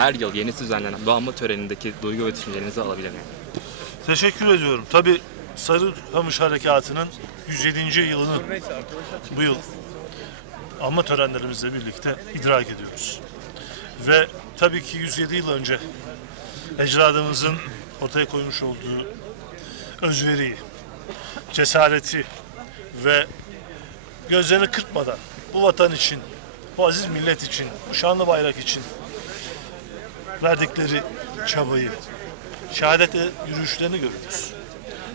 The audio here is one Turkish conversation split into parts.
her yıl yeni düzenlenen bu anma törenindeki duygu ve düşüncelerinizi alabilir miyim? Teşekkür ediyorum. Tabii Sarıkamış Harekatı'nın 107. yılını bu yıl anma törenlerimizle birlikte idrak ediyoruz. Ve tabii ki 107 yıl önce ecdadımızın ortaya koymuş olduğu özveriyi, cesareti ve gözlerini kırpmadan bu vatan için, bu aziz millet için, bu şanlı bayrak için verdikleri çabayı, şehadet yürüyüşlerini görüyoruz.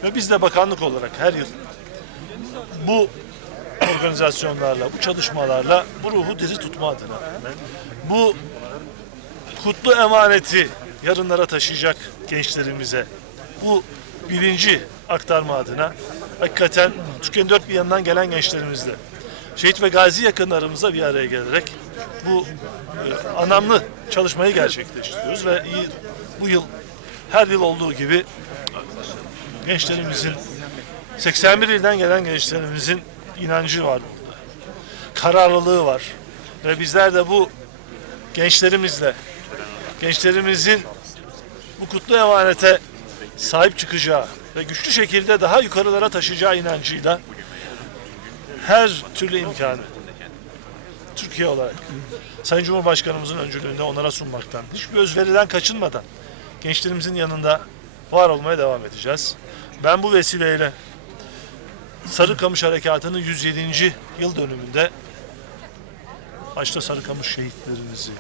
Ve biz de bakanlık olarak her yıl bu organizasyonlarla, bu çalışmalarla bu ruhu diri tutma adına, bu kutlu emaneti yarınlara taşıyacak gençlerimize, bu bilinci aktarma adına hakikaten Türkiye'nin dört bir yanından gelen gençlerimizle, şehit ve gazi yakınlarımızla bir araya gelerek bu e, anlamlı çalışmayı gerçekleştiriyoruz ve iyi, bu yıl her yıl olduğu gibi gençlerimizin 81 ilden gelen gençlerimizin inancı var burada. Kararlılığı var. Ve bizler de bu gençlerimizle gençlerimizin bu kutlu emanete sahip çıkacağı ve güçlü şekilde daha yukarılara taşıyacağı inancıyla her türlü imkanı Türkiye olarak Sayın Cumhurbaşkanımızın öncülüğünde onlara sunmaktan, hiçbir özveriden kaçınmadan gençlerimizin yanında var olmaya devam edeceğiz. Ben bu vesileyle Sarıkamış Harekatı'nın 107. yıl dönümünde başta Sarıkamış şehitlerimizi,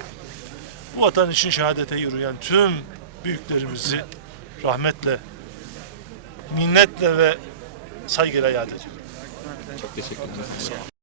bu vatan için şehadete yürüyen tüm büyüklerimizi rahmetle, minnetle ve saygıyla yad ediyorum. 着席になりました。